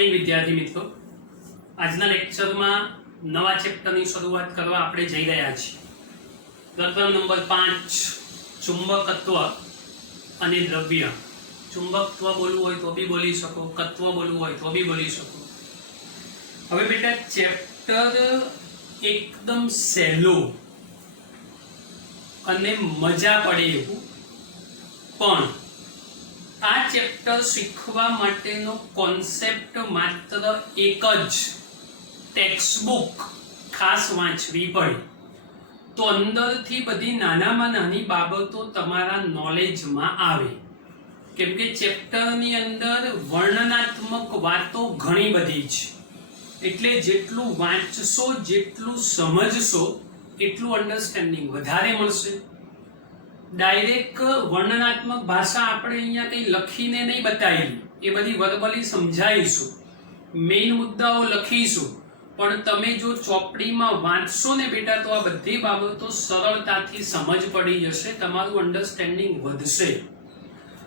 Morning વિદ્યાર્થી મિત્રો, આજના લેક્ચરમાં નવા ચેપ્ટરની શરૂઆત કરવા આપણે જઈ રહ્યા છીએ. પ્રકરણ નંબર 5 ચુંબકત્વ અને દ્રવ્ય. ચુંબકત્વ બોલવું હોય તો બી બોલી શકો, કત્વ બોલવું હોય તો બી બોલી શકો. હવે બેટા ચેપ્ટર એકદમ સહેલું અને મજા પડે એવું, પણ આ ચેપ્ટર શીખવા માટેનો કોન્સેપ્ટ માત્ર એક જ, ટેક્સ્ટ બુક ખાસ વાંચવી પડે તો અંદરથી બધી નાનામાં નાની બાબતો તમારા નોલેજમાં આવે. કેમ કે ચેપ્ટરની અંદર વર્ણનાત્મક વાતો ઘણી બધી છે, એટલે જેટલું વાંચશો, જેટલું સમજશો એટલું અન્ડરસ્ટેન્ડિંગ વધારે મળશે. ડાયરેક્ટ વર્ણનાત્મક ભાષા આપણે અહીંયા કંઈ લખીને નહીં બતાવી, એ બધી વર્બલી સમજાવીશું, મેઇન મુદ્દાઓ લખીશું, પણ તમે જો ચોપડીમાં વાંચશો ને બેટા તો આ બધી બાબતો સરળતાથી સમજ પડી જશે, તમારું અન્ડરસ્ટેન્ડિંગ વધશે.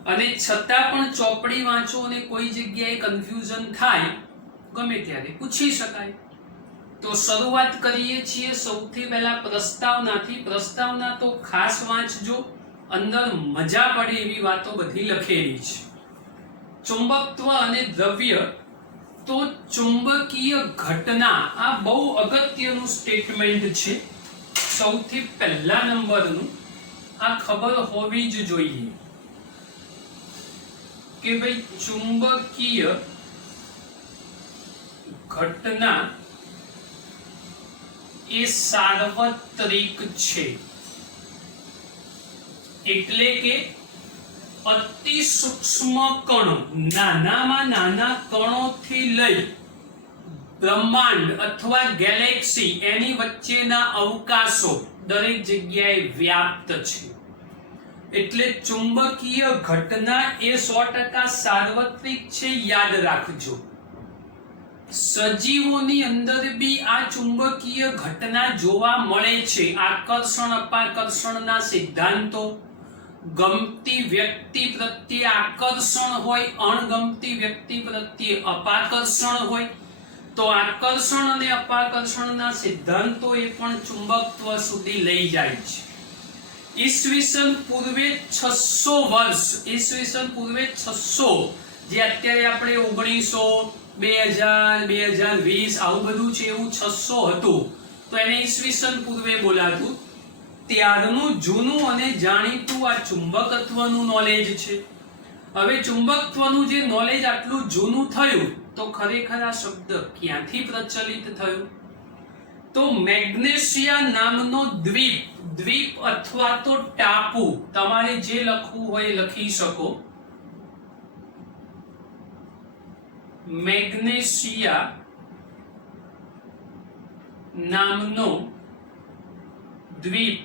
અને છતાં પણ ચોપડી વાંચો અને કોઈ જગ્યાએ કન્ફ્યુઝન થાય ગમે ત્યારે પૂછી શકાય. તો શરૂઆત કરીએ છીએ સૌથી પહેલા પ્રસ્તાવનાથી. પ્રસ્તાવના તો ખાસ વાંચજો, અંદર મજા પડે એવી વાતો બધી લખેલી છે. ચુંબકત્વ અને દ્રવ્ય. તો ચુંબકીય ઘટના, આ બહુ અગત્યનું સ્ટેટમેન્ટ છે. સૌથી પહેલા નંબરનું આ ખબર હોવી જ જોઈએ કે ભાઈ ચુંબકીય ઘટના એ સાર્વત્રિક છે, એટલે કે અતિ સૂક્ષ્મ કણો, નાનામાં નાના કણોથી લઈ બ્રહ્માંડ અથવા ગેલેક્સી, એની વચ્ચેના અવકાશો દરેક જગ્યાએ વ્યાપ્ત છે. એટલે ચુંબકીય ઘટના એ 100% સાર્વત્રિક છે, યાદ રાખજો. સજીવોની અંદર બી આ ચુંબકીય ઘટના જોવા મળે છે. આકર્ષણ અપાકર્ષણના સિદ્ધાંતો, ગમતી વ્યક્તિ પ્રત્યે આકર્ષણ હોય, અણગમતી વ્યક્તિ પ્રત્યે અપાકર્ષણ હોય, તો આકર્ષણ અને અપાકર્ષણના સિદ્ધાંતો એ પણ ચુંબકત્વ સુધી લઈ જાય છે. ઈસવીસન પૂર્વે 600 વર્ષ, ઈસવીસન પૂર્વે 600, જે અત્યારે આપણે 1900 2000 2020 આવું બધું છે, એવું 600 હતું, તો એને ઈસવીસન પૂર્વે બોલાતું. ત્યારનું જૂનું અને જાણીતું આ ચુંબકત્વનું નોલેજ છે. હવે ચુંબકત્વનું જે નોલેજ આટલું જૂનું થયું, તો ખરેખર આ શબ્દ ક્યાંથી પ્રચલિત થયો? તો મેગ્નેશિયા નામનો દ્વીપ અથવા તો ટાપુ, તમારે જે લખવું હોય લખી શકો. મેગ્નેશિયા નામનો દ્વીપ,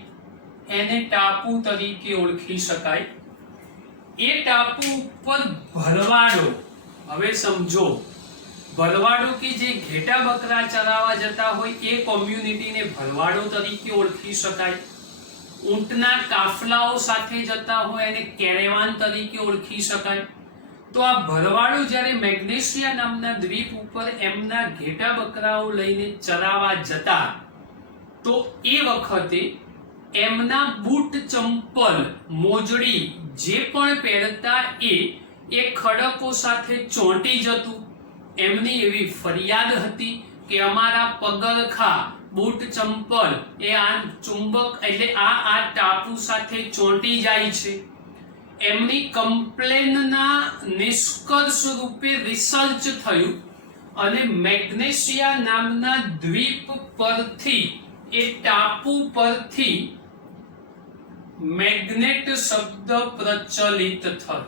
એને ટાપુ તરીકે ઓળખી શકાય. એ ટાપુ ઉપર ભરવાડો, હવે સમજો, ભરવાડો કે જે ઘેટા બકરા ચરાવવા જતા હોય એ કોમ્યુનિટીને ભરવાડો તરીકે ઓળખી શકાય. ઊંટના કાફલાઓ સાથે જતા હોય એને કેરેવાન તરીકે ઓળખી શકાય. તો આ ભરવાડો જ્યારે મેગ્નેશિયા નામના દ્વીપ ઉપર એમના ઘેટા બકરાઓ લઈને ચરાવવા જતા, તો એ વખતે એમના બૂટ, ચંપલ, મોજડી જે પણ પહેરતા એ ખડકો સાથે ચોંટી જતું. એમની એવી ફરિયાદ હતી કે અમારા પગરખા, બૂટ, ચંપલ એ આ ચુંબક એટલે આ ટાપુ સાથે ચોંટી જાય છે. એમની કમ્પ્લેનના નિષ્કર્ષ રૂપે રિસર્ચ થયું અને મેગ્નેશિયા નામના દ્વીપ પરથી, એ ટાપુ પરથી મેગ્નેટ શબ્દ પ્રચલિત થયો.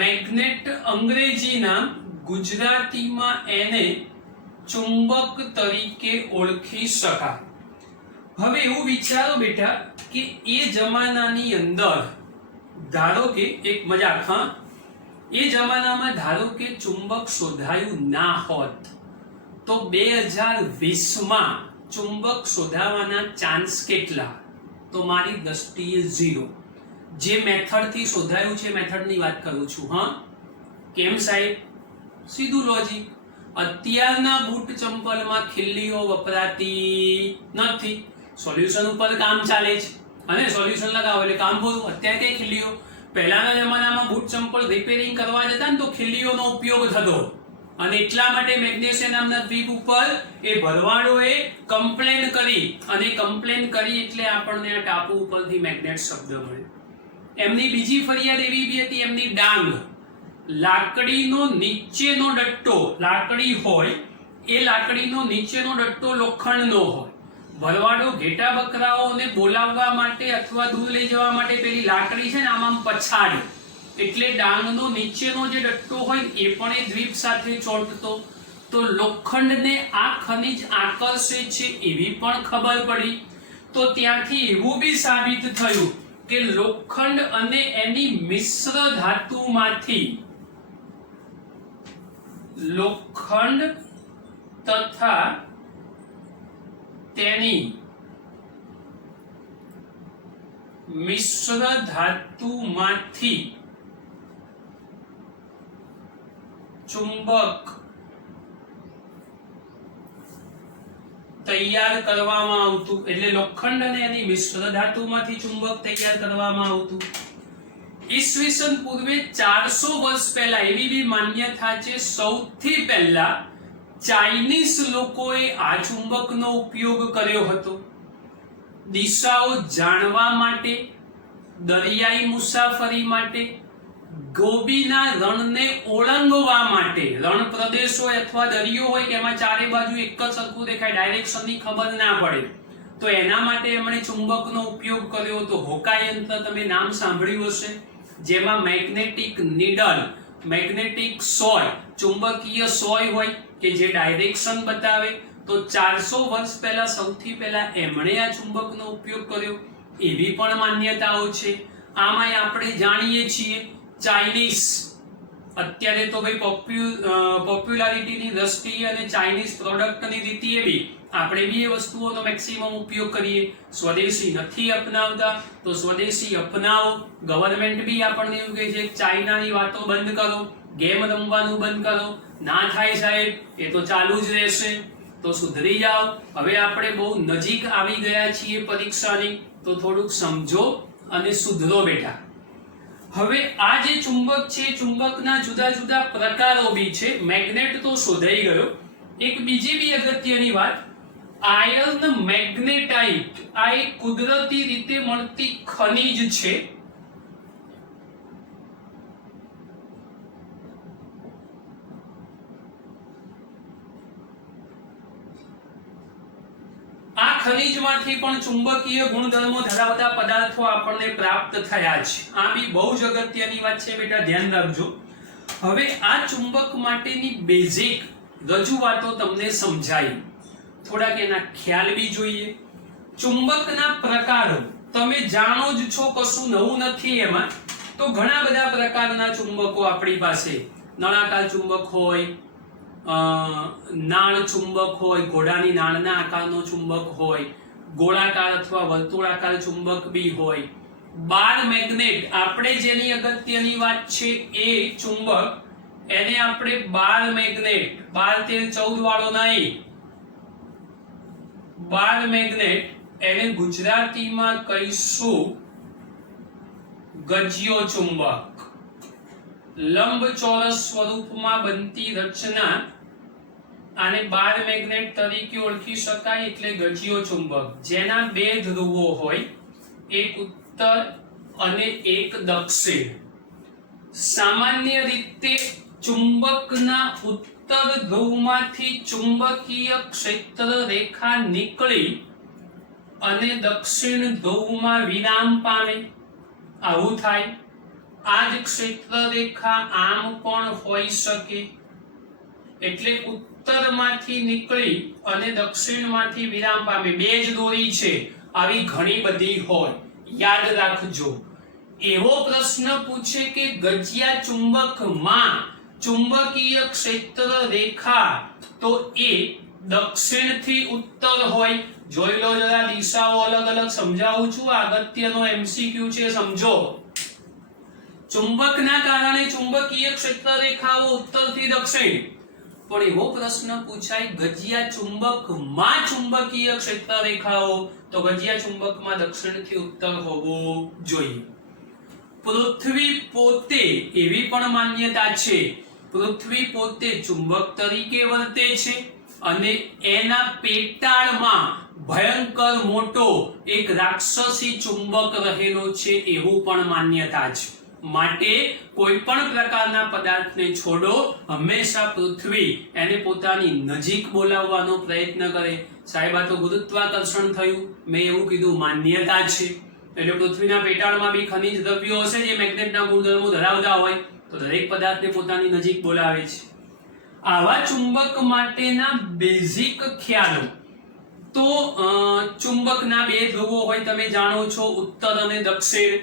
મેગ્નેટ અંગ્રેજીના, ગુજરાતીમાં એને ચુંબક તરીકે ઓળખી શકાય. હવે એવું વિચારો બેટા કે એ જમાનાની અંદર, ધારો કે એક મજાક, હા, એ જમાનામાં ધારો કે ચુંબક શોધાયું ના હોત, તો 2020માં ચુંબક શોધાવાના ચાન્સ કેટલા? તો મારી દ્રષ્ટિએ 0. જે મેથડથી શોધાયું છે, મેથડની વાત કરું છું. હા, કેમ સાહેબ? સીધું લોજિક. અત્યારના બૂટ ચંપલમાં ખીલ્લીઓ વપરાતી નથી. સોલ્યુશન ઉપર કામ ચાલે છે અને સોલ્યુશન લગાવો એટલે કામ પૂરું. અત્યારે કઈ ખીલ્લીઓ? પહેલાના જમાનામાં બૂટ ચંપલ રિપેરિંગ કરવા જતા ને તો ખીલ્લીઓનો ઉપયોગ થતો અને એટલા માટે મેગ્નેશિયા નામના દ્વીપ ઉપર એ ભરવાડોએ કમ્પ્લેન કરી અને કમ્પ્લેન કરી એટલે આપણને આ ટાપુ ઉપરથી મેગ્નેટ શબ્દ મળ્યો. એમની બીજી ફરિયાદ એવી બી હતી, એમની ડાંગ, લાકડીનો નીચેનો ડટ્ટો, લાકડી હોય એ લાકડીનો નીચેનો ડટ્ટો લોખંડનો હોય. ભરવાડો ઘેટા બકરાઓને બોલાવવા માટે અથવા દૂધ લઈ જવા માટે પેલી લાકડી છે ને આમ પછાડી, એટલે ડાંગનો નીચેનો જે ડટ્ટો હોય એ પણ એ દ્વીપ સાથે ચોંટતો. તો લોખંડને આ ખનિજ આકર્ષે છે એવી પણ ખબર પડી. તો ત્યાંથી એવું બી સાબિત થયું કે લોખંડ અને એની મિશ્ર ધાતુમાંથી, લોખંડ તથા તેની મિશ્ર ધાતુમાંથી ચુંબક તૈયાર કરવામાં આવતું. એટલે લોખંડ અને એની મિશ્ર ધાતુમાંથી ચુંબક તૈયાર કરવામાં આવતું. ઈસવીસન પૂર્વે 400 વર્ષ પહેલા એવી બી માન્યતા છે, સૌથી પહેલા ચાઇનીઝ લોકોએ આ ચુંબકનો ઉપયોગ કર્યો હતો. દિશાઓ જાણવા માટે, દરિયાઈ મુસાફરી માટે, ગોબીના રણને ઓળંગવા માટે. રણ પ્રદેશ હોય અથવા દરિયો હોય કે એમાં ચારે બાજુ એક જ સરખું દેખાય, ડાયરેક્શનની ખબર ના પડે, તો એના માટે એમણે ચુંબકનો ઉપયોગ કર્યો હતો. હોકાયંત્ર તમે નામ સાંભળ્યું હશે, જેમાં મેગ્નેટિક નીડલ, મેગ્નેટિક સોય, ચુંબકીય સોય હોય કે જે ડાયરેક્શન બતાવે. તો 400 વર્ષ પહેલા સૌથી પહેલા એમણે આ ચુંબકનો ઉપયોગ કર્યો એવી પણ માન્યતાઓ છે. આમાં આપણે જાણીએ છીએ ચાઇનીઝ, અત્યારે તો ભાઈ પોપ્યુલારિટીની દ્રષ્ટિએ અને ચાઇનીઝ પ્રોડક્ટની રીતે એવી આપણે બી એ વસ્તુઓનો મેક્સિમમ ઉપયોગ કરીએ. સ્વદેશી નથી અપનાવતા તો સ્વદેશી અપનાવો. ગવર્મેન્ટ બી આપણને એવું કહે છે ચાઇનાની વાતો બંધ કરો, ગેમ રમવાનું બંધ કરો. ના થાય સાહેબ, એ તો ચાલુ જ રહેશે, તો સુધરી જાઓ. હવે આપણે બહુ નજીક આવી ગયા છીએ પરીક્ષાની, તો થોડુંક સમજો અને સુધરો બેટા. હવે આ જે ચુંબક છે, ચુંબકના જુદા જુદા પ્રકારો બી છે. મેગ્નેટ તો શોધાઈ ગયો. એક બીજી બી અગત્યની વાત, આયર્ન મેગ્નેટાઇટ, આ એક કુદરતી રીતે મળતી ખનિજ છે. આ ખનિજમાંથી પણ ચુંબકીય ગુણધર્મો ધરાવતા પદાર્થો આપણને પ્રાપ્ત થયા છે. આ બી બહુ જ અગત્યની વાત છે બેટા, ધ્યાન રાખજો. હવે આ ચુંબક માટેની બેઝિક રજૂઆતો તમને સમજાઈ, થોડાક એના ખ્યાલ બી જોઈએ. ચુંબકના પ્રકારો તમે જાણો જ છો, કશું નવું નથી એમાં. તો ઘણા બધા પ્રકારના ચુંબકો આપણી પાસે, નળાકાર ચુંબક હોય, નાળ ચુંબક હોય, ઘોડાની નાળના આકારનો ચુંબક હોય, ગોળાકાર અથવા વર્તુળાકાર ચુંબક બી હોય. બાર મેગ્નેટ, આપણે જેની અગત્યની વાત છે એ ચુંબક, એને આપણે બાર મેગ્નેટ, 12 13 14 વાળો નહીં, બાર મેગ્નેટ, એને ગુજરાતીમાં કહીશું ગજિયો ચુંબક. લંબચોરસ સ્વરૂપમાં બનતી રચના, આને બાર મેગ્નેટ તરીકે ઓળખી શકાય, એટલે ગજિયો ચુંબક, જેના બે ધ્રુવો હોય, એક ઉત્તર અને એક દક્ષિણ. સામાન્ય રીતે ચુંબકના ઉત્તર ધ્રુવમાંથી ચુંબકીય ક્ષેત્ર રેખા નીકળી અને દક્ષિણ ધ્રુવમાં વિરામ પામે, આવું થાય. આ જ ક્ષેત્ર રેખા આમ પણ હોઈ શકે, એટલે ઉત્તરમાંથી નીકળી અને દક્ષિણમાંથી વિરામ પામે. બે જ દોરી છે, આવી ઘણી બધી હોય, યાદ રાખજો. એવો પ્રશ્ન પૂછે કે ગજિયા ચુંબકમાં ચુંબકીય ક્ષેત્ર રેખા, તો એ દક્ષિણથી ઉત્તર હોય. જોઈ લો જરા, દિશાઓ અલગ અલગ સમજાવું છું, અગત્યનો MCQ છે, સમજો. ચુંબકના કારણે ચુંબકીય ક્ષેત્ર રેખાઓ ઉત્તરથી દક્ષિણ, પણ એવો પ્રશ્ન પૂછાય ગજિયા ચુંબકમાં ચુંબકીય ક્ષેત્ર રેખાઓ, તો ગજિયા ચુંબકમાં દક્ષિણથી ઉત્તર હોવો જોઈએ. પૃથ્વી પોતે એવી પણ માન્યતા છે, પૃથ્વી પોતે ચુંબક તરીકે વર્તે છે અને એના પેટાળમાં ભયંકર મોટો એક રાક્ષસી ચુંબક રહેલો છે એવું પણ માન્યતા છે. માટે કોઈ પણ પ્રકારના પદાર્થને છોડો, હંમેશા પૃથ્વી એને પોતાની નજીક બોલાવવાનો પ્રયત્ન કરે. સાહેબ આ તો ગુરુત્વાકર્ષણ થયું, મેં એવું કીધું માન્યતા છે. એટલે પૃથ્વીના પેટાળમાં બી ખનિજ દ્રવ્યો હશે જે મેગ્નેટના ગુણધર્મો ધરાવતા હોય, તો દરેક પદાર્થને પોતાની નજીક બોલાવે છે. આવા ચુંબક માટેના બેઝિક ખ્યાલો તો ચુંબકના બે ધ્રુવો હોય, તમે જાણો છો, ઉત્તર અને દક્ષિણ.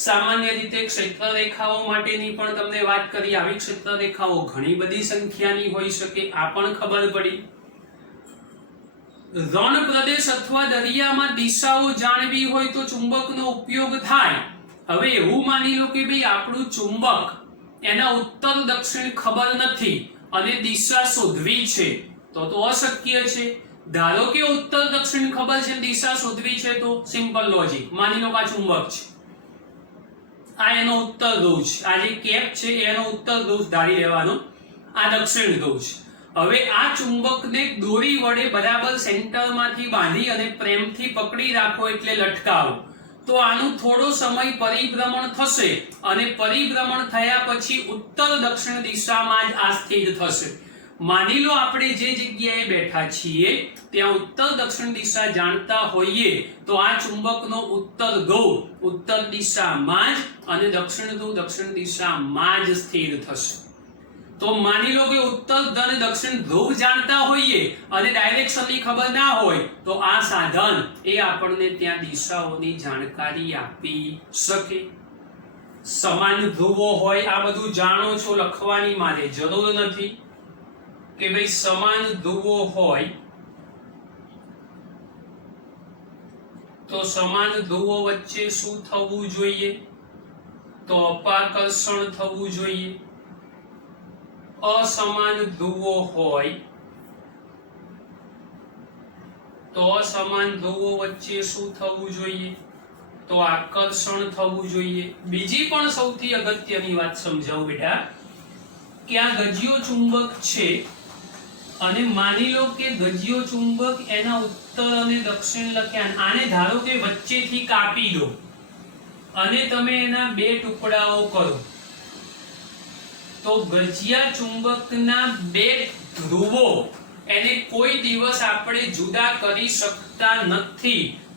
સામાન્ય રીતે ક્ષેત્ર રેખાઓ માટેની પણ તમને વાત કરી. આવી ક્ષેત્ર રેખાઓ ઘણી બધી સંખ્યાની હોઈ શકે, આ પણ ખબર પડી. રણ પ્રદેશ અથવા દરિયામાં દિશાઓ જાણવી હોય તો ચુંબકનો ઉપયોગ થાય. હવે એવું માની લો કે ભાઈ આપણું ચુંબક એના ઉત્તર દક્ષિણ ખબર નથી અને દિશા શોધવી છે, તો અશક્ય છે. ધારો કે ઉત્તર દક્ષિણ ખબર છે, દિશા શોધવી છે, તો સિમ્પલ લોજિક, માની લો કે આ ચુંબક છે, આ એનો ઉત્તર ધ્રુવ છે, આ જે કેપ છે એનો ઉત્તર ધ્રુવ ધારી લેવાનો, આ દક્ષિણ ધ્રુવ છે. હવે આ ચુંબકને દોરી વડે બરાબર સેન્ટરમાંથી બાંધી અને પ્રેમથી પકડી રાખો એટલે લટકાવો, તો આનું થોડો સમય પરિભ્રમણ થશે અને પરિભ્રમણ થયા પછી ઉત્તર દક્ષિણ દિશામાં જ આ સ્થિર થશે. માની લો આપણે જે જગ્યાએ બેઠા છીએ ત્યાં ઉત્તર દક્ષિણ દિશા જાણતા હોઈએ તો આ ચુંબકનો ઉત્તર ધ્રુવ ઉત્તર દિશામાં જ અને દક્ષિણ ધ્રુવ દક્ષિણ દિશામાં જ સ્થિર થશે. તો માની લો કે ઉત્તર અને દક્ષિણ ધ્રુવ જાણતા હોઈએ અને ડાયરેક્શનની ખબર ના હોય તો આ સાધન એ આપણને ત્યાં દિશાઓની જાણકારી આપી શકે. સમાન ધ્રુવો હોય, આ બધું જાણો છો, લખવાની મારે જરૂર નથી કે ભાઈ સમાન ધ્રુવો હોય તો સમાન ધ્રુવો વચ્ચે શું થવું જોઈએ? તો અપાકર્ષણ થવું જોઈએ. असमान ध्रुवो होय तो असमान ध्रुवो वच्चे शुं थवुं जोईए? तो आकर्षण थवुं जोईए. बीजी पण सौथी अगत्यनी वात समजावुं बेटा के आ गजियो चुंबक छे अने मानी लो के गजियो चुंबक एना उत्तर अने दक्षिण लख्या, आने धारो के वच्चेथी कापी दो अने तमे एना बे टुकड़ाओ करो तो गजिया चुंबकना बे ध्रुवो एने कोई दिवस आपणे जुदा करी शकता नथी.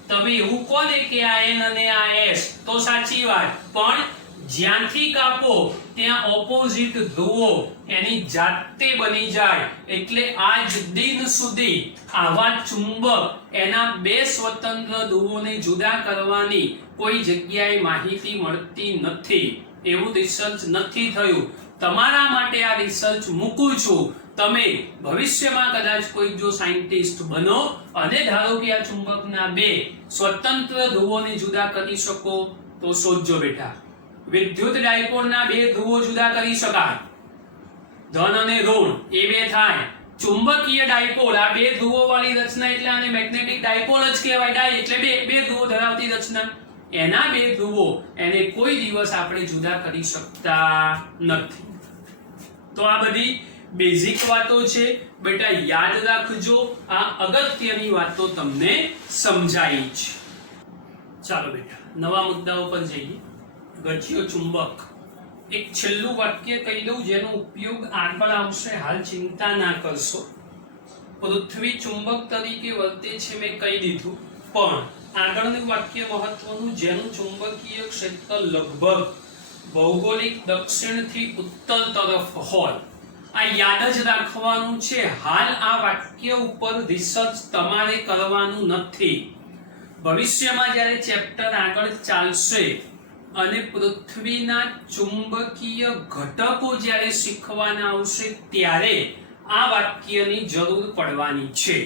तमे एवुं कोने के आ एन अने आ एस, तो साची वात, पण ज्यांथी कापो त्यां ऑपोजिट ध्रुवो एनी जाते बनी जाय एटले आज दिन सुधी आवा चुंबक एना बे स्वतंत्र ध्रुवोने जुदा करवानी कोई जग्याए माहिती मळती नथी. एवुं रिसर्च नथी थयुं. તમારા માટે આ રિસર્ચ મૂકું છું. તમે ભવિષ્યમાં કદાચ કોઈ જો સાયન્ટિસ્ટ બનો અને ધારો કે આ ચુંબકના બે સ્વતંત્ર ધ્રુવોને જુદા કરી શકો તો શોધજો બેટા. વિદ્યુત ડાયપોલના બે ધ્રુવો જુદા કરી શકાય, ધન અને ઋણ એ બે થાય. ચુંબકીય ડાયપોલ આ બે ધ્રુવો વાળી રચના એટલે આને મેગ્નેટિક ડાયપોલ જ કહેવાય. એટલે બે ધ્રુવો ધરાવતી રચના, એના બે ધ્રુવો એને કોઈ દિવસ આપણે જુદા કરી શકતા નથી. તો આ બધી બેઝિક વાતો છે બેટા, યાદ રાખજો. આ અગત્યની વાતો તમને સમજાઈ છે. ચાલો બેટા નવા મુદ્દાઓ પર જઈએ. ગજિયો ચુંબક, એક છેલ્લું વાક્ય કહી દઉં જેનો ઉપયોગ આગળ આવશે, હાલ ચિંતા ના કરશો. પૃથ્વી ચુંબક તરીકે વર્તે છે મેં કહી દીધું, પણ આગળનું વાક્ય મહત્વનું, જેનું ચુંબકીય ક્ષેત્ર લગભગ ભૌગોલિક દક્ષિણથી ઉત્તર તરફ હોય. આ યાદ જ રાખવાનું છે. હાલ આ વાક્ય ઉપર રિસર્ચ તમારે કરવાનું નથી. ભવિષ્યમાં જ્યારે ચેપ્ટર આગળ ચાલશે અને પૃથ્વીના ચુંબકીય ઘટકો જ્યારે શીખવાના આવશે ત્યારે આ વાક્યની જરૂર પડવાની છે.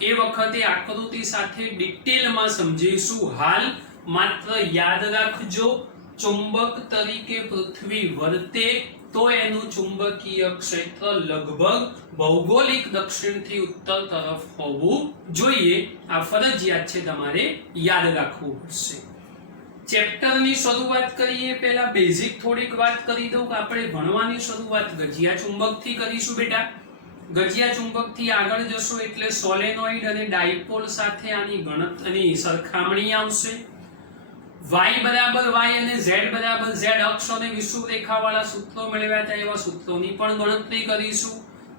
એ વખતે આકૃતિ સાથે ડિટેલમાં સમજીશું. હાલ માત્ર યાદ રાખજો, ચુંબક તરીકે પૃથ્વી વર્તે તો એનું ચુંબકીય ક્ષેત્ર લગભગ ભૌગોલિક દક્ષિણથી ઉત્તર તરફ હોવું જોઈએ. આ ફરજિયાત છે, તમારે યાદ રાખવું પડશે. ચેપ્ટરની શરૂઆત કરીએ પહેલા બેઝિક થોડીક વાત કરી દઉં કે આપણે ભણવાની શરૂઆત ગજિયા ચુંબકથી કરીશું બેટા. ગજિયા ચુંબકથી આગળ જશો એટલે સોલેનોઇડ અને ડાયપોલ સાથે આની સરખામણી આવશે. y બરાબર y અને z બરાબર z અક્ષ અને વિષુવૃત્ત રેખાવાળા સૂત્રો મેળવ્યા હતા એવા સૂત્રોની પણ ગણતરી કરીશું.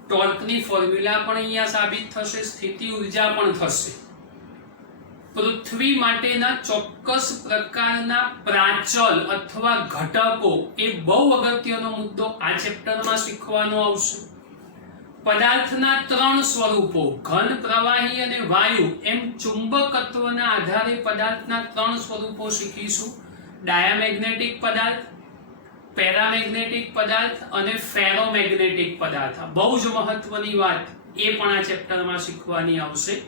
ટોર્કની ફોર્મ્યુલા પણ અહીંયા સાબિત થશે, સ્થિતિ ઊર્જા પણ થશે. પૃથ્વી માટેના ચોક્કસ પ્રકારના પ્રાચલ અથવા ઘટકો એ બહુ અગત્યનો મુદ્દો આ ચેપ્ટરમાં શીખવાનો આવશે. પદાર્થના ત્રણ સ્વરૂપો ઘન, પ્રવાહી અને વાયુ એમ ચુંબકત્વના આધારે પદાર્થના ત્રણ સ્વરૂપો શીખીશું. ડાયામેગ્નેટિક પદાર્થ, પેરામેગ્નેટિક પદાર્થ અને ફેરોમેગ્નેટિક પદાર્થ. બહુ જ મહત્વની વાત એ પણ આ ચેપ્ટરમાં શીખવાની આવશે.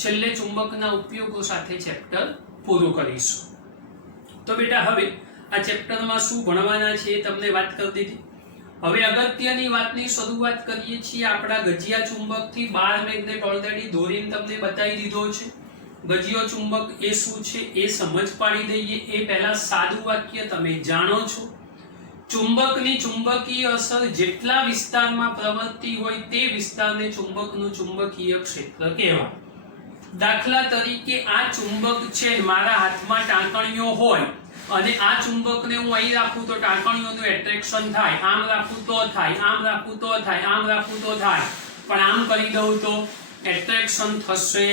છેલ્લે ચુંબકના ઉપયોગો સાથે ચેપ્ટર પૂરું કરીશું. તો બેટા હવે આ ચેપ્ટરમાં શું ભણવાના છે એ તમને વાત કરી દીધી. હવે અગત્યની વાતની શરૂઆત કરીએ છીએ આપણા ગજિયા ચુંબકથી. બાર મેગ્નેટ ઓલરેડી દોરીને તમને બતાવી દીધો છે. ગજિયો ચુંબક એ શું છે એ સમજ પાડી દઈએ એ પહેલા સાદું વાક્ય તમે જાણો છો. ચુંબકની ચુંબકીય અસર જેટલા વિસ્તારમાં પ્રવર્તી હોય તે વિસ્તારને ચુંબકનું ચુંબકીય ક્ષેત્ર કહેવાય. દાખલા તરીકે આ ચુંબક છે, મારા હાથમાં ટાંકણીઓ હોય અને આ ચુંબકને હું અહીં રાખું તો ટાંકણીઓનું એટ્રેક્શન થાય, આમ રાખું તો થાય, આમ રાખું તો થાય, આમ રાખું તો થાય, પણ આમ કરી દઉં તો એટ્રેક્શન થશે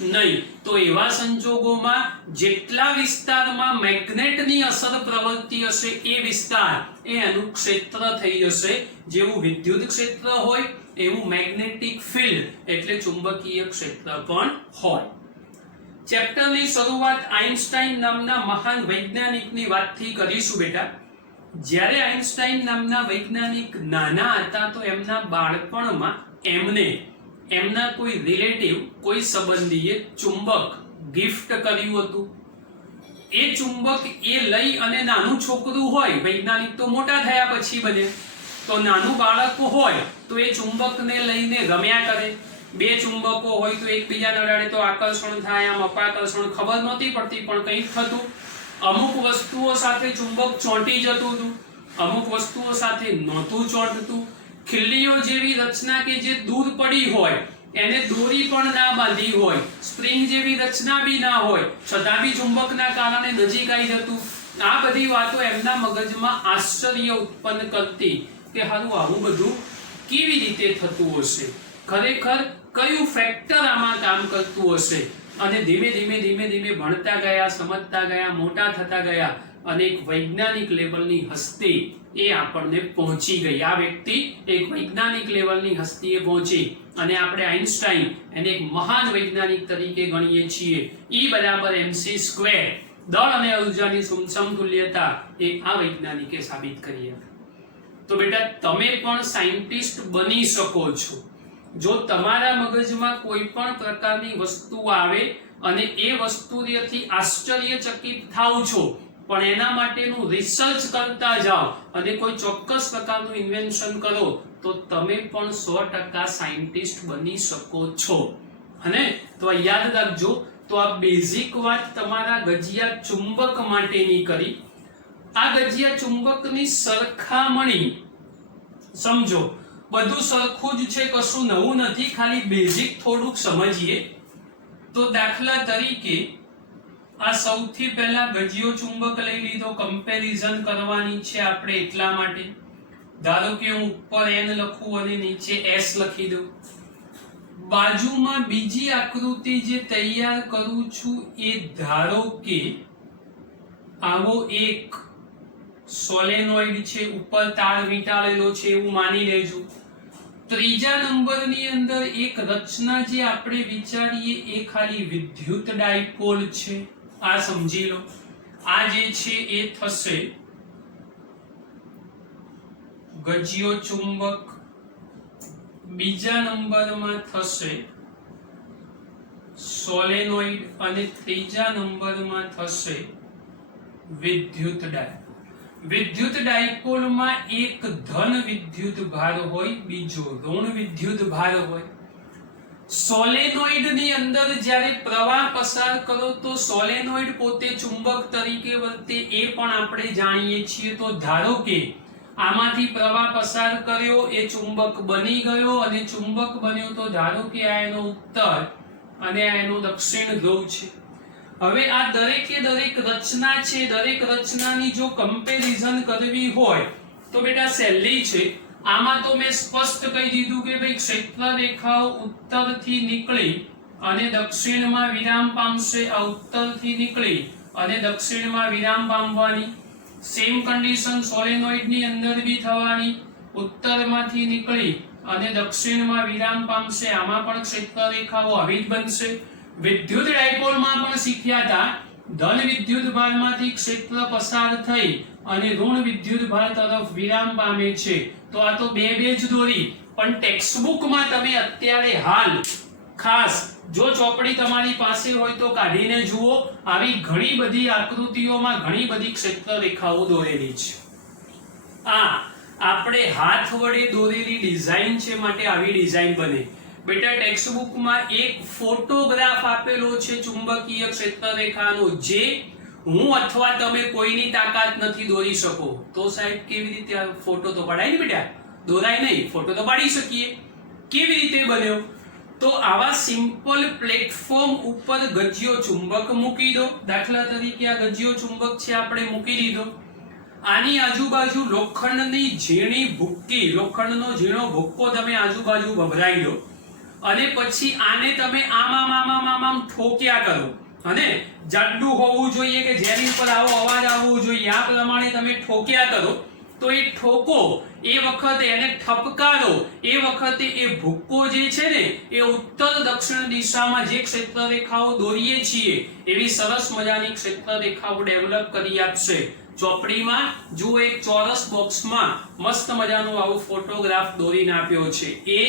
નહીં. તો એવા સંજોગોમાં જેટલા વિસ્તારમાં મેગ્નેટની અસર પ્રવર્તી હશે એ વિસ્તાર એનું ક્ષેત્ર થઈ જશે. જેવું વિદ્યુત ક્ષેત્ર હોય એવું મેગ્નેટિક ફિલ્ડ એટલે ચુંબકીય ક્ષેત્ર પણ હોય. ચેપ્ટરની શરૂઆત આઇન્સ્ટાઈન નામના મહાન વૈજ્ઞાનિકની વાતથી કરીશું બેટા. જ્યારે આઇન્સ્ટાઈન નામના વૈજ્ઞાનિક નાના હતા તો એમના બાળપણમાં એમના કોઈ રિલેટિવ, કોઈ સંબંધીએ ચુંબક ગિફ્ટ કર્યું હતું. એ ચુંબક એ લઈ અને નાનું છોકરું હોય, વૈજ્ઞાનિક તો મોટા થયા પછી બને, તો નાનું બાળક હોય તો એ ચુંબકને લઈને રમ્યા કરે. બે ચુંબકો હોય તો એકબીજાને અડાડે તો આકર્ષણ થાય, આમ અપાકર્ષણ, ખબર નહોતી પડતી પણ કંઈક થતું. અમુક વસ્તુઓ સાથે ચુંબક ચોંટી જતું હતું, અમુક વસ્તુઓ સાથે નહોતું ચોંટતું. ખીલ્લીઓ જેવી રચના કે જે દૂર પડી હોય એને દોરી પણ ના બાંધી હોય, સ્પ્રિંગ જેવી રચના બી ના હોય, છતાં બી ચુંબકના કારણે નજીક આવી જતું. આ બધી વાતો એમના મગજમાં આશ્ચર્ય ઉત્પન્ન કરતી કે હારું આવું બધું કેવી રીતે થતું હશે, ખરેખર કયું ફેક્ટર આમાં કામ કરતું હશે. અને ધીમે ધીમે ભણતા ગયા, સમજતા ગયા, મોટા થતા ગયા અને એક વૈજ્ઞાનિક લેવલની હસ્તી એ આપણને પહોંચી ગઈ. આ વ્યક્તિ એક વૈજ્ઞાનિક લેવલની હસ્તીએ પહોંચી અને આપણે આઇન્સ્ટાઈન એને એક મહાન વૈજ્ઞાનિક તરીકે ગણીએ છીએ. E બરાબર mc², દળ અને ઉર્જાની સમતુલ્યતા એ આ વૈજ્ઞાનિકે સાબિત કરી. તો બેટા તમે પણ સાયન્ટિસ્ટ બની શકો છો જો તમારા મગજમાં કોઈ પણ પ્રકારની વસ્તુ આવે અને એ વસ્તુથી આશ્ચર્યચકિત થાવ છો, પણ એના માટેનું રિસર્ચ કરતા જાઓ અને કોઈ ચોક્કસ પ્રકારનું ઇન્વેન્શન કરો તો તમે પણ 100% સાયન્ટિસ્ટ બની શકો છો. અને તો યાદ રાખજો. તો આ બેઝિક વાત તમારા ગજિયા ચુંબક માટેની કરી. આ ગજિયા ચુંબકની સરખામણી સમજો. બધું સરખું જ છે, કશું નવું નથી, ખાલી બેઝિક થોડુંક સમજીએ. તો દાખલા તરીકે આ સૌથી પહેલા ગજિયો ચુંબક લઈ લીધો, કમ્પેરિઝન કરવાની છે આપણે એટલા માટે. ધારો કે હું ઉપર n લખું અને નીચે s લખી દઉં. બાજુમાં બીજી આકૃતિ જે તૈયાર કરું છું એ ધારો કે આવો એક સોલેનોઇડ છે, ઉપર તાર વીંટાળેલો છે એવું માની લેજો. ત્રીજા નંબરની અંદર એક રચના જે આપણે વિચારીએ એ ખાલી વિદ્યુત ડાયપોલ છે. આ સમજી લો. આ જે છે એ થશે ગજિયો ચુંબક. બીજા નંબરમાં થશે સોલેનોઇડ અને ત્રીજા નંબરમાં થશે વિદ્યુત ડાયપોલ. વિદ્યુત ડાયપોલમાં એક ધન વિદ્યુત ભાર હોય, બીજો ઋણ વિદ્યુત ભાર હોય. સોલેનોઇડની અંદર જ્યારે પ્રવાહ પસાર કરો તો સોલેનોઇડ પોતે ચુંબક તરીકે વર્તે એ પણ આપણે જાણીએ છીએ. તો ધારો કે આમાંથી પ્રવાહ પસાર કર્યો, એ ચુંબક બની ગયો, અને ચુંબક બન્યો તો ધારો કે આ એનો ઉત્તર અને આ એનો દક્ષિણ ધ્રુવ છે. હવે આ દરેકે દરેક રચના છે, દરેક રચનાની જો કમ્પેરિઝન કરવી હોય તો બેટા સહેલી છે. આમાં તો મેં સ્પષ્ટ કહી દીધું કે ભાઈ ક્ષેત્ર રેખાઓ ઉત્તરથી નીકળી અને દક્ષિણમાં વિરામ પામશે. આ ઉત્તરથી નીકળી અને દક્ષિણમાં વિરામ પામવાની. સેમ કન્ડિશન સોલેનોઇડની અંદર બી થવાની. ઉત્તરમાંથી નીકળી અને દક્ષિણમાં વિરામ પામશે. આમાં પણ ક્ષેત્ર રેખાઓ આવી જ બનશે. વિદ્યુત ડાયપોલમાં પણ શીખ્યા હતા, ધન વિદ્યુત ભારમાંથી ક્ષેત્ર પસાર થઈ અને ઋણ વિદ્યુત ભાર તરફ વિરામ પામે છે. તો આ તો બે જ દોરી, પણ ટેક્સ્ટબુકમાં તમે અત્યારે હાલ ખાસ જો ચોપડી તમારી પાસે હોય તો કાઢીને જુઓ. આવી ઘણી બધી આકૃતિઓમાં ઘણી બધી ક્ષેત્ર રેખાઓ દોરેલી છે. આ આપણે હાથ વડે દોરેલી ડિઝાઇન છે, માટે આવી ડિઝાઇન બને. બેટા ટેક્સ્ટબુકમાં એક ફોટોગ્રાફ આપેલો છે ચુંબકીય ક્ષેત્ર રેખાનો, જે હું અથવા તમે કોઈની તાકાત નથી દોરી શકો. તો સાહેબ કેવી રીતે ફોટો તો પડાય ને બેટા? દોરાય નહીં, ફોટો તો પાડી શકીએ. કેવી રીતે બન્યો? તો આવા સિમ્પલ પ્લેટફોર્મ ઉપર ગજિયો ચુંબક મૂકી દો. દાખલા તરીકે આ ગજિયો ચુંબક છે, આપણે મૂકી દીધો. આની આજુબાજુ લોખંડની ઝીણી ભૂક્કી, લોખંડનો ઝીણો ભૂક્કો તમે આજુબાજુ ભભરાઈ દો, અને પછી આને તમે આમ ઠોક્યા કરો. અને જાડું હોવું જોઈએ કે જેની ઉપર આવો અવાજ આવવો જોઈએ, આ પ્રમાણે તમે ઠોક્યા કરો. તો એ ઠોકો એ વખતે એને ઠપકારો એ વખતે એ ભૂક્કો જે છે ને એ ઉત્તર દક્ષિણ દિશામાં જે ક્ષેત્ર રેખાઓ દોરીએ છીએ એવી સરસ મજાની ક્ષેત્ર રેખાઓ ડેવલપ કરી આપશે. ચોપડીમાં જો એક ચોરસ બોક્સમાં મસ્ત મજાનો આવો ફોટોગ્રાફ દોરીને આપ્યો છે. એ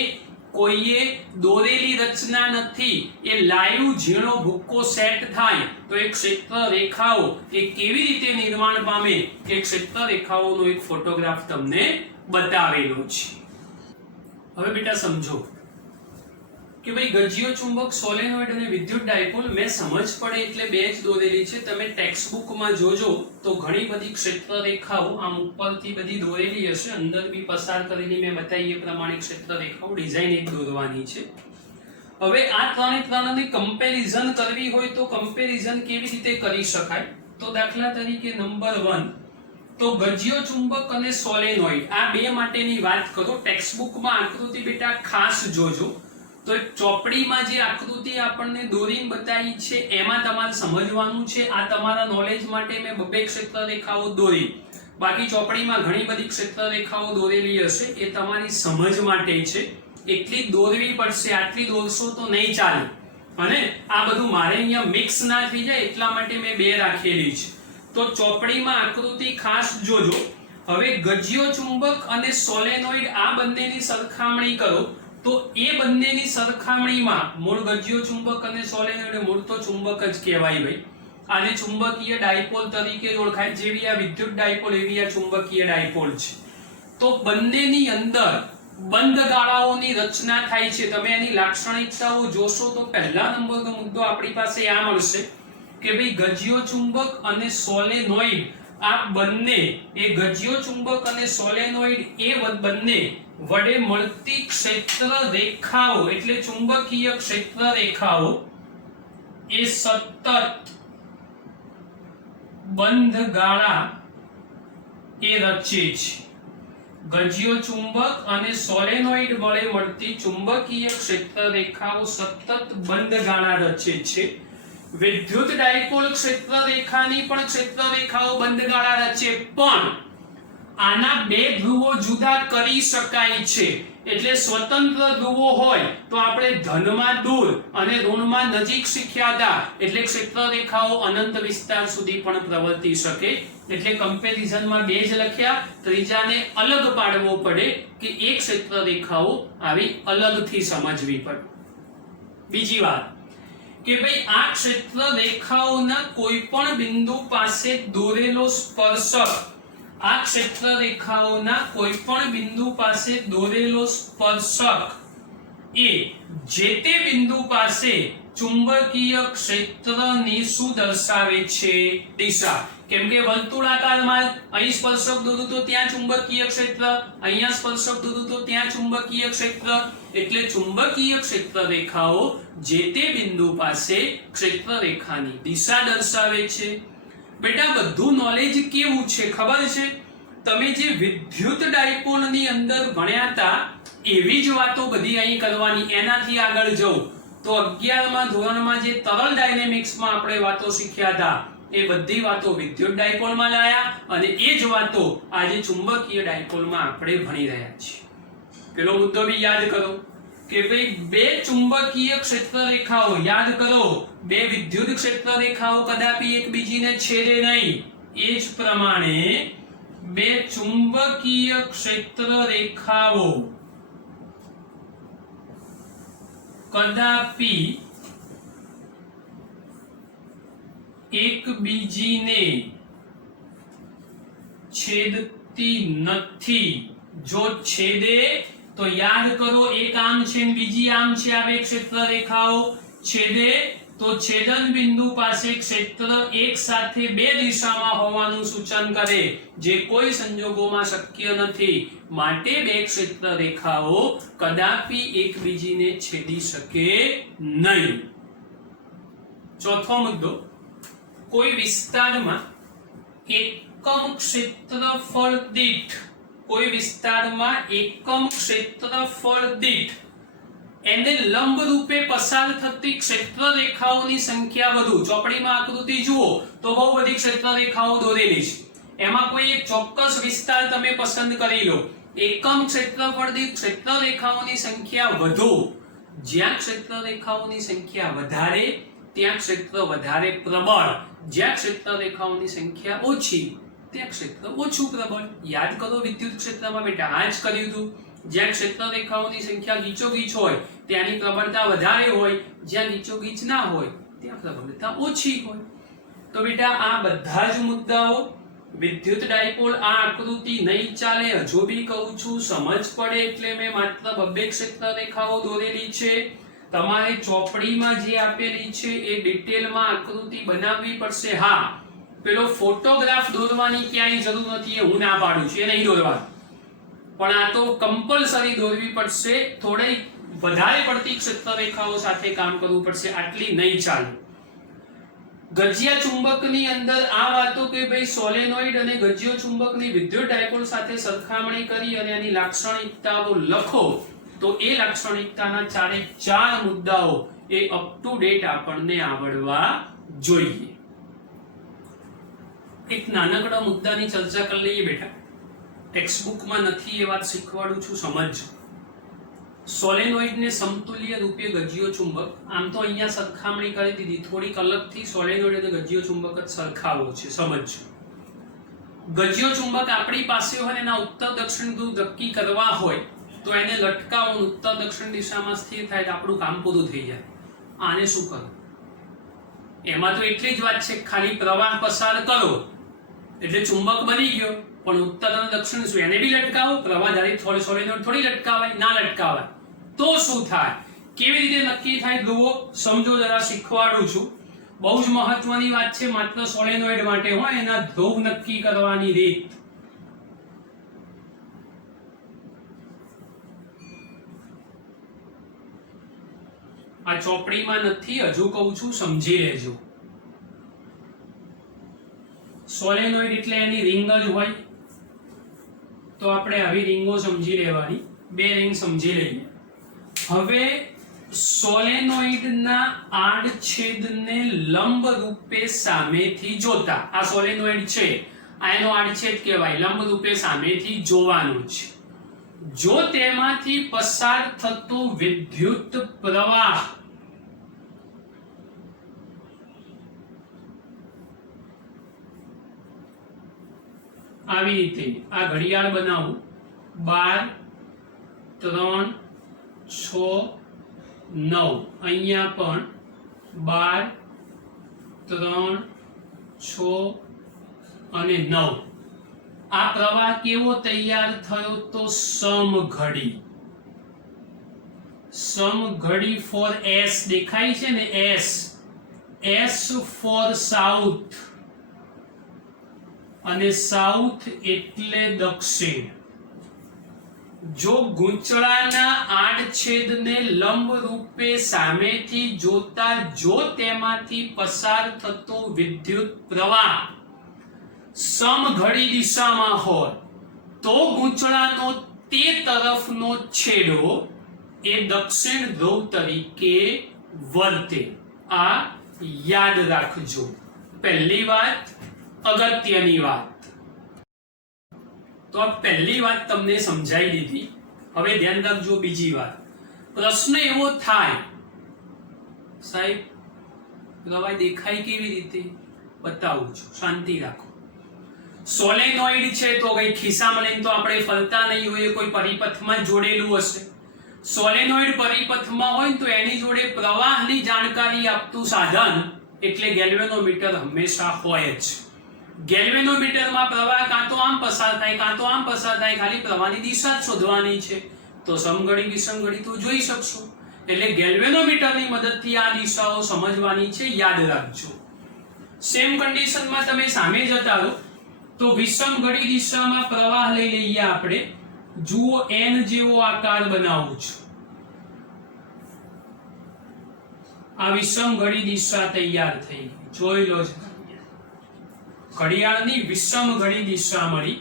કોઈએ દોરેલી રચના નથી, એ લાઈવ ઝીણો ભૂક્કો સેટ થાય તો એ ક્ષેત્ર રેખાઓ એ કેવી રીતે નિર્માણ પામે એ ક્ષેત્ર રેખાઓનો એક ફોટોગ્રાફ તમને બતાવેલો છે. હવે બેટા સમજો કે ભાઈ ગજિયો ચુંબક, સોલેનોઇડ અને વિદ્યુત ડાયપોલ મેં સમજ પડે એટલે બે જ દોરેલી છે. તમે ટેક્સ્ટબુકમાં જોજો તો ઘણી બધી ક્ષેત્ર રેખાઓ આમ ઉપરથી બધી દોરેલી હશે, અંદર બી પસાર કરીને મેં બતાવી એ પ્રમાણે ક્ષેત્ર રેખાઓ ડિઝાઇન એક દોરવાની છે. હવે આ ત્રણે ત્રણની કમ્પેરિઝન કરવી હોય તો કમ્પેરિઝન કેવી રીતે કરી શકાય? તો દાખલા તરીકે નંબર 1 તો ગજિયો ચુંબક અને સોલેનોઇડ આ બે માટેની વાત કરો. ટેક્સ્ટબુકમાં આકૃતિ બેટા ખાસ જોજો. તો ચોપડીમાં જે આકૃતિ આપણને દોરીને બતાવી છે એમાં તમારે સમજવાનું છે. આ તમારા નોલેજ માટે મેં બબ્બે ક્ષેત્ર રેખાઓ દોરી, બાકી ચોપડીમાં ઘણી બધી ક્ષેત્ર રેખાઓ દોરેલી હશે, એ તમારી સમજ માટે છે. એટલી દોરવી પડશે, આટલી દોરશો તો નહીં ચાલે. અને આ બધું મારે અહીંયા મિક્સ ના થઈ જાય એટલા માટે મેં બે રાખેલી છે. તો ચોપડીમાં આકૃતિ ખાસ જોજો. હવે ગજિયો ચુંબક અને સોલેનોઇડ આ બંનેની સરખામણી કરો તો એ બંનેની સરખામણીમાં મૂળ ગજિયો ચુંબક અને સોલેનોઇડ મૂળ તો ચુંબક જ કહેવાય ભાઈ. આને ચુંબકીય ડાયપોલ તરીકે ઓળખાય. જેવી આ વિદ્યુત ડાયપોલ એવી આ ચુંબકીય ડાયપોલ છે. તો બંનેની અંદર બંધ ગાળાઓની રચના થાય છે. તમે એની લાક્ષણિકતાઓ જોશો તો પહેલા નંબરનો મુદ્દો આપણી પાસે આ મળશે કે ભાઈ ગજિયો ચુંબક અને સોલેનોઇડ આ બંને, એ ગજિયો ચુંબક અને સોલેનોઇડ એ બંને વડે મળતી ક્ષેત્ર રેખાઓ એટલે ચુંબકીય ક્ષેત્ર રેખાઓ એ સતત બંધ ગાળા એ રચે છે. ગજિયો ચુંબક અને સોલેનોઇડ વડે મળતી ચુંબકીય ક્ષેત્ર રેખાઓ સતત બંધ ગાળા રચે છે. વિદ્યુત ડાયપોલ ક્ષેત્ર રેખાની પણ ક્ષેત્ર રેખાઓ બંધ ગાળા રચે, પણ આના બે ધ્રુવો જુદા કરી શકાય છે. એટલે સ્વતંત્ર ધ્રુવો હોય તો આપણે ધનમાં દૂર અને ઋણમાં નજીક શીખ્યા હતા. એટલે ક્ષેત્ર રેખાઓ અનંત વિસ્તાર સુધી પણ પ્રવર્તી શકે. એટલે કમ્પેરિઝનમાં બે જ લખ્યા, ત્રીજાને અલગ પાડવો પડે કે એક ક્ષેત્ર રેખાઓ આવી અલગથી સમજવી પડે. બીજી વાત કે ભાઈ આ ક્ષેત્ર રેખાઓના કોઈ પણ બિંદુ પાસે દોરેલો સ્પર્શક, આ ક્ષેત્ર રેખાઓના કોઈ પણ બિંદુ પાસે દોરેલો સ્પર્શક એ જે તે બિંદુ પાસે ચુંબકીય ક્ષેત્રની શું દર્શાવે છે? દિશા. કેમ કે વર્તુળાકારમાં અહીં સ્પર્શક દોરું તો ત્યાં ચુંબકીય ક્ષેત્ર, અહીંયા સ્પર્શક દોરું તો ત્યાં ચુંબકીય ક્ષેત્ર, એટલે ચુંબકીય ક્ષેત્ર રેખાઓ જે તે બિંદુ પાસે ક્ષેત્ર રેખાની દિશા દર્શાવે છે. બેટા બધું નોલેજ કેવું છે ખબર છે? તમે જે વિદ્યુત ડાયપોલની અંદર ભણ્યા હતા એવી જ વાતો બધી અહીં કરવાની. એનાથી આગળ જવું તો 11મા ધોરણમાં જે તરલ ડાયનેમિક્સમાં આપણે વાતો શીખ્યા હતા એ બધી વાતો વિદ્યુત ડાયપોલમાં લાયા અને એ જ વાતો આજે ચુંબકીય ડાયપોલમાં આપણે ભણી રહ્યા છીએ. પેલો મુદ્દો બી યાદ કરો કે ભાઈ બે ચુંબકીય ક્ષેત્ર રેખાઓ, યાદ કરો, બે વિદ્યુત ક્ષેત્ર રેખાઓ કદાપી એકબીજીને છેદે નહીં. એ જ પ્રમાણે બે ચુંબકીય ક્ષેત્ર રેખાઓ કદાપી એકબીજીને છેદતી નથી. જો છેદે તો યાદ કરો એક આમ છે ને બીજી આમ છે. આ બે ક્ષેત્ર રેખાઓ છેદે તો છેદન બિંદુ પાસે ક્ષેત્ર એક સાથે બે દિશામાં હોવાનું સૂચન કરે, જે કોઈ સંજોગોમાં શક્ય નથી. માટે બે ક્ષેત્ર રેખાઓ કદાપી એકબીજીને છેદી શકે નહીં. ચોથો મુદ્દો, કોઈ વિસ્તારમાં એકમ ક્ષેત્રફળ દીઠ, કોઈ વિસ્તારમાં એકમ ક્ષેત્રફળ દીઠ એને લંબ રૂપે પસાર થતી ક્ષેત્ર રેખાઓની સંખ્યા વધુ. ચોપડીમાં આકૃતિ જુઓ તો બહુ બધી ક્ષેત્ર રેખાઓ દોરેલી છે. એમાં કોઈ એક ચોક્કસ વિસ્તાર તમે પસંદ કરી લો. એકમ ક્ષેત્રફળ દીઠ ક્ષેત્ર રેખાઓની સંખ્યા વધુ. જ્યાં ક્ષેત્ર રેખાઓની સંખ્યા વધારે ત્યાં ક્ષેત્ર વધારે પ્રબળ, જ્યાં ક્ષેત્ર રેખાઓની સંખ્યા ઓછી ત્યાં ક્ષેત્ર ઓછું પ્રબળ. યાદ કરો વિદ્યુત ક્ષેત્રમાં બેટા આ જ કર્યું હતું. જ્યાં ક્ષેત્ર રેખાઓની સંખ્યા ગીચોગીચ હોય ત્યાંની પ્રબળતા વધારે હોય, જ્યાં ગીચોગીચ ના હોય ત્યાં પ્રબળતા ઓછી હોય. તો બેટા આ બધા જ મુદ્દાઓ વિદ્યુત ડાયપોલ, આ આકૃતિ નહીં ચાલે હજુ બી કહું છું, સમજ પડે એટલે મેં માત્ર બબ્બે ક્ષેત્ર રેખાઓ દોરેલી છે. તમારે ચોપડીમાં જે આપેલી છે એ ડિટેલમાં આકૃતિ બનાવવી પડશે. હા, પેલો ફોટોગ્રાફ દોરવાની ક્યાંય જરૂર નથી એ હું ના પાડું છું, એ નહીં દોરવા, પણ આ તો કમ્પલસરી દોરવી પડશે. થોડી વધારે પડતી ક્ષેત્ર રેખાઓ સાથે કામ કરવું પડશે, આટલી નહીં ચાલે. ગજિયા ચુંબકની અંદર આ વાતો કે ભાઈ સોલેનોઇડ અને ગજિયો ચુંબકની વિદ્યુત ડાયપોલ સાથે સરખામણી કરી અને એની લાક્ષણિકતાઓ લખો તો એ લાક્ષણિકતાના ચારે ચાર મુદ્દાઓ એ અપ ટુ ડેટ આપણને આવડવા જોઈએ. એક નાનકડા મુદ્દાની ચર્ચા કરી લઈએ બેટા. ટેક્સ્ટબુકમાં નથી એ વાત શીખવાડું છું, સમજો. સોલેનોઇડને સમતુલ્ય રૂપે ગજિયો ચુંબક, આમ તો અહીંયા સરખામણી કરી દીધી, થોડીક અલગથી સોલેનોઇડ અને ગજિયો ચુંબક જ સરખાવો છે, સમજો. ગજિયો ચુંબક આપણી પાસે હોય એના ઉત્તર દક્ષિણ ધ્રુવ નક્કી કરવા હોય તો એને લટકાવો, ઉત્તર દક્ષિણ દિશામાં સ્થિર થાય તો આપણું કામ પૂરું થઈ જાય. આને શું કરો? એમાં તો એટલી જ વાત છે, ખાલી પ્રવાહ પસાર કરો એટલે ચુંબક બની ગયો, પણ ઉત્તર અને દક્ષિણ શું એને બી લટકાવો? પ્રવાહ ધારિત સોલેનોઇડ થોડી લટકાવાય, ના લટકાવાય. તો શું થાય, કેવી રીતે નક્કી થાય ધ્રુવો સમજો જરા, શીખવાડું છું. બહુ જ મહત્વની વાત છે, માત્ર સોલેનોઇડ માટે હોય એના ધ્રુવ નક્કી કરવાની રીત. આ ચોપડીમાં નથી, હજુ કહું છું, સમજી લેજો. સોલેનોઇડ એટલે એની રિંગ જ હોય, તો આપણે આવી રીંગો સમજી લેવાની. બે રીંગ સમજી લઈએ. હવે સોલેનોઇડના આડછેદને લંબ રૂપે સામેથી જોતા, આ સોલેનોઇડ છે, આ એનો આડછેદ કહેવાય, લંબ રૂપે સામેથી જોવાનું છે. જો તેમાંથી પસાર થતો વિદ્યુત પ્રવાહ આવી રીતે, આ ઘડિયાળ બનાવું, 12, 3, 6, 9, અહીંયા પણ 12, 3, 6 અને 9 આ પ્રવાહ કેવો તૈયાર થયો તો સમઘડી ફોર એસ દેખાય છે ને એસ ફોર સાઉથ અને સાઉથ એટલે દક્ષિણ જો ગૂંચળાના આડછેદને લંબ રૂપે સામેથી જોતા જો તેમાંથી પસાર થતો વિદ્યુત પ્રવાહ સમઘડી દિશામાં હોય તો ગૂંચળાનો તે તરફનો છેડો એ દક્ષિણ ધ્રુવ તરીકે વર્તે આ યાદ રાખજો પહેલી વાત અગત્યની વાત તો આ પહેલી વાત તમને સમજાઈ દીધી હવે ધ્યાન રાખજો બીજી વાત પ્રશ્ન એવો થાય સાહેબ પ્રવાહ દેખાય કેવી રીતે બતાવું છું શાંતિ રાખો સોલેનોઇડ છે તો કઈ ખિસ્સામાં લઈને તો આપણે ફરતા નહીં હોય કોઈ પરિપથમાં જોડેલું હશે સોલેનોઇડ પરિપથમાં હોય તો એની જોડે પ્રવાહની જાણકારી આપતું સાધન એટલે ગેલ્વેનોમીટર હંમેશા હોય જ ગેલ્વેનોમીટરમાં પ્રવાહ કાં તો આમ પસાર થાય કાં તો આમ પસાર થાય ખાલી પ્રવાહની દિશા જ શોધવાની છે તો સમઘડી વિષમઘડી તો જોઈ શકશો એટલે ગેલ્વેનોમીટરની મદદથી આ દિશાઓ સમજવાની છે યાદ રાખજો સેમ કન્ડિશનમાં તમે સામે જતા રહો તો વિષમઘડી દિશામાં પ્રવાહ લઈ લઈએ આપણે જુઓ n જેવો આકાર બનાવું છું આ વિષમઘડી દિશા તૈયાર થઈ જોઈ લો ઘડિયાળની વિષમઘડી દિશા મળી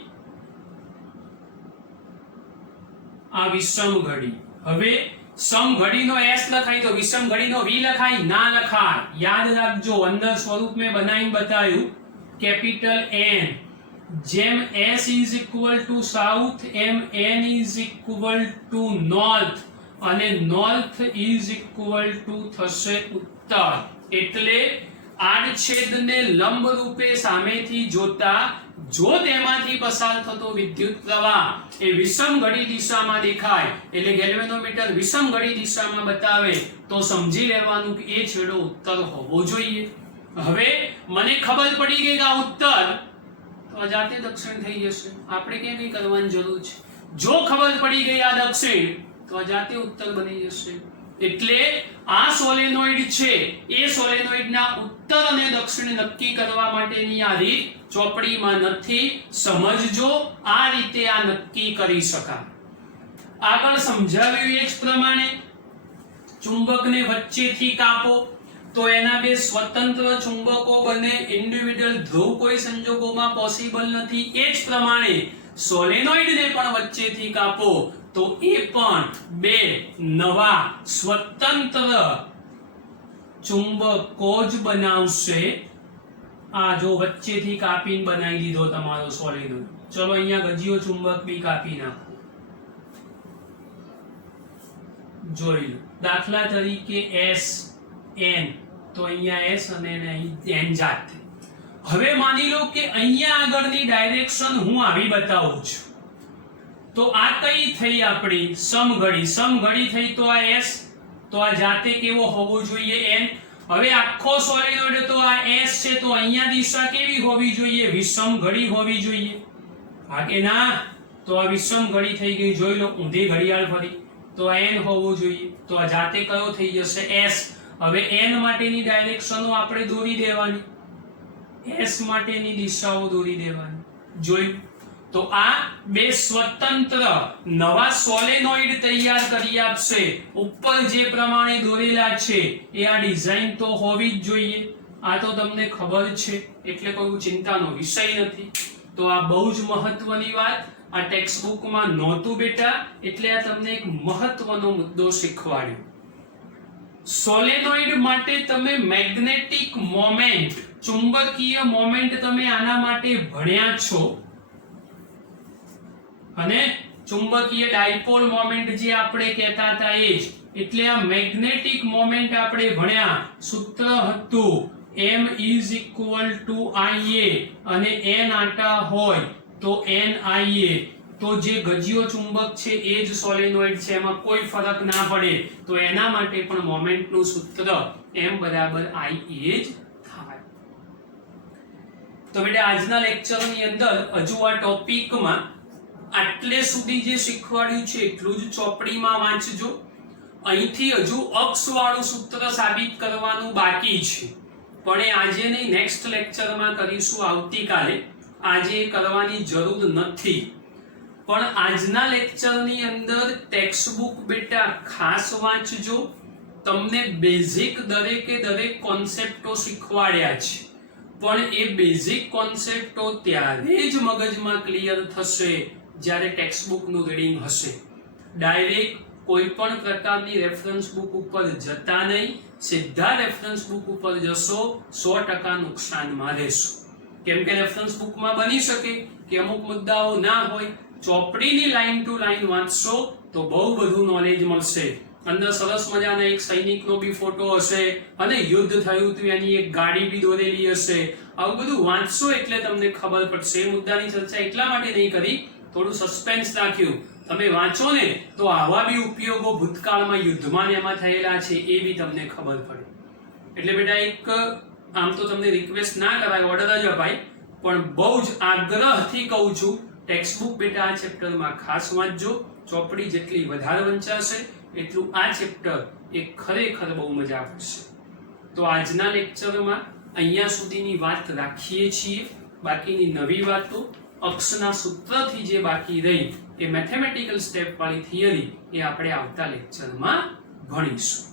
આ વિષમઘડી હવે સમઘડીનો s લખાય તો વિષમઘડીનો v લખાય ના લખાય યાદ રાખજો અંદર સ્વરૂપ મેં બનાવીને બતાવ્યું કેપિટલ n જેમ s is equal to south M n is equal to north અને north is equal to થશે ઉત્તર એટલે આડછેદને લંબ રૂપે સામેથી જોતા જો તેમાંથી પસાર થતો વિદ્યુત પ્રવાહ એ વિષમઘડી દિશામાં દેખાય એટલે ગેલ્વેનોમીટર વિષમઘડી દિશામાં બતાવે તો સમજી લેવાનું કે એ છેડો ઉત્તર હોવો જોઈએ હવે મને ખબર પડી ગઈ કે આ ઉત્તર તો જાતે દક્ષિણ થઈ જશે આપણે ક્યાં કઈ કરવાની જરૂર છે જો ખબર પડી ગઈ આ દક્ષિણ તો જાતે ઉત્તર બની જશે એટલે આ સોલેનોઇડ છે એ સોલેનોઇડના ઉત્તર અને દક્ષિણ નક્કી કરવા માટેની આ રીત ચોપડીમાં નથી સમજજો આ રીતે આ નક્કી કરી શકાય આગળ સમજાવ્યું એ જ પ્રમાણે ચુંબકને વચ્ચેથી કાપો તો એના બે સ્વતંત્ર ચુંબકો બને ઇન્ડિવિડ્યુઅલ ધ્રુવ કોઈ સંજોગોમાં પોસિબલ નથી એ જ પ્રમાણે સોલેનોઇડને પણ વચ્ચેથી કાપો તો એ પણ બે નવા સ્વતંત્ર ચુંબકો જ બનાવશે આ જો વચ્ચેથી કાપીને બનાવી દીધો તમારો સોલેનોઇડ ચલો અહીંયા ગજીયો ચુંબક બી કાપી નાખો જોઈ લો દાખલા તરીકે s n તો અહીંયા s અને અહીં n જાત હવે માની લો કે અહીંયા આગળની ડાયરેક્શન હું આવી બતાવું છું તો આ કઈ થઈ આપણી સમઘડી થઈ તો આ s તો આ જાતે કેવો હોવો જોઈએ n હવે આખો સોલેનોઇડ તો આ s છે તો અહીંયા દિશા કેવી હોવી જોઈએ વિષમઘડી હોવી જોઈએ આગે ના તો આ વિષમઘડી થઈ ગઈ જોઈ લો ઊંધી ઘડિયાળ ફરી તો આ n હોવો જોઈએ તો આ જાતે કયો થઈ જશે s હવે n માટેની ડાયરેક્શનો આપણે દોરી દેવાની s માટેની દિશાઓ દોરી દેવાની જોઈ તો આ બે સ્વતંત્ર નવા સોલેનોઇડ તૈયાર કરી આપશે ઉપર જે પ્રમાણે દોરેલા છે એ આ ડિઝાઇન તો હોવી જ જોઈએ આ તો તમને ખબર છે એટલે કોઈ ચિંતાનો વિષય નથી તો આ બહુ જ મહત્વની વાત આ ટેક્સ્ટ બુકમાં નહોતું બેટા એટલે આ તમને એક મહત્વનો મુદ્દો શીખવાડ્યો સોલેનોઇડ માટે તમે મેગ્નેટિક મોમેન્ટ ચુંબકીય મોમેન્ટ તમે આના માટે ભણ્યા છો અને ચુંબકીય ડાયપોલ મોમેન્ટ જે આપણે કહેતા હતા એ જ એટલે આ મેગ્નેટિક મોમેન્ટ આપણે ભણ્યા સૂત્ર હતું m is equal to ia અને n આટા હોય તો n ia તો જે ગજિયો ચુંબક છે એ જ સોલેનોઇડ છે, એમાં કોઈ ફરક ના પડે, તો એના માટે પણ મોમેન્ટનું સૂત્ર m = I એ જ થાય. તો બેટા આજના લેક્ચરની અંદર હજુ આ ટોપિકમાં આટલે સુધી જે શીખવાડ્યું છે એટલું જ ચોપડીમાં વાંચજો. અહીંથી હજુ અક્ષવાળું સૂત્ર સાબિત કરવાનું બાકી છે, પણ એ આજે નહીં, નેક્સ્ટ લેક્ચરમાં કરીશું, આવતીકાલે. આજે કરવાની જરૂર નથી. પણ આજના લેક્ચરની અંદર ટેક્સ્ટબુક બેટા ખાસ વાંચજો. તમને બેઝિક દરેકે દરેક કોન્સેપ્ટો શીખવાડ્યા છે, પણ એ બેઝિક કોન્સેપ્ટો ત્યારે જ મગજમાં ક્લિયર થશે જ્યારે ટેક્સ્ટબુકનું રીડિંગ હશે. ડાયરેક્ટ કોઈ પણ પ્રકારની રેફરન્સ બુક ઉપર જતા નહીં, સીધા રેફરન્સ બુક ઉપર જશો 100% નુકસાનમાં રહેશો. કેમ કે રેફરન્સ બુકમાં બની શકે કે અમુક મુદ્દાઓ ના હોય, ચોપડીની લાઈન ટુ લાઈન વાંચશો તો બહુ બધું નોલેજ મળશે. અંદર સરસ મજાના એક સૈનિકનો બી ફોટો હશે અને યુદ્ધ થયું હતું એની એક ગાડી બી દોરેલી હશે. આવું બધું વાંચશો એટલે તમને ખબર પડશે. એ મુદ્દાની ચર્ચા એટલા માટે નહીં કરી, થોડું સસ્પેન્સ રાખ્યું. તમે વાંચો ને તો આવા બી ઉપયોગો ભૂતકાળમાં યુદ્ધમાં એમાં થયેલા છે એ બી તમને ખબર પડે. એટલે બેટા એક આમ તો તમને રિક્વેસ્ટ ના કરાય, ઓર્ડર જ અપાય, પણ બહુ જ આગ્રહથી કહું છું, ટેક્સ્ટબુક બેટા આ ચેપ્ટરમાં ખાસ વાંચજો. ચોપડી જેટલી વધારે વંચાશે એટલું આ ચેપ્ટર એ ખરેખર બહુ મજા પડશે. તો આજના લેક્ચરમાં અહીંયા સુધીની વાત રાખીએ છીએ. બાકીની નવી વાતો અક્ષના સૂત્રથી જે બાકી રહી એ મેથેમેટિકલ સ્ટેપ વાળી થિયરી એ આપણે આવતા લેક્ચરમાં ભણીશું.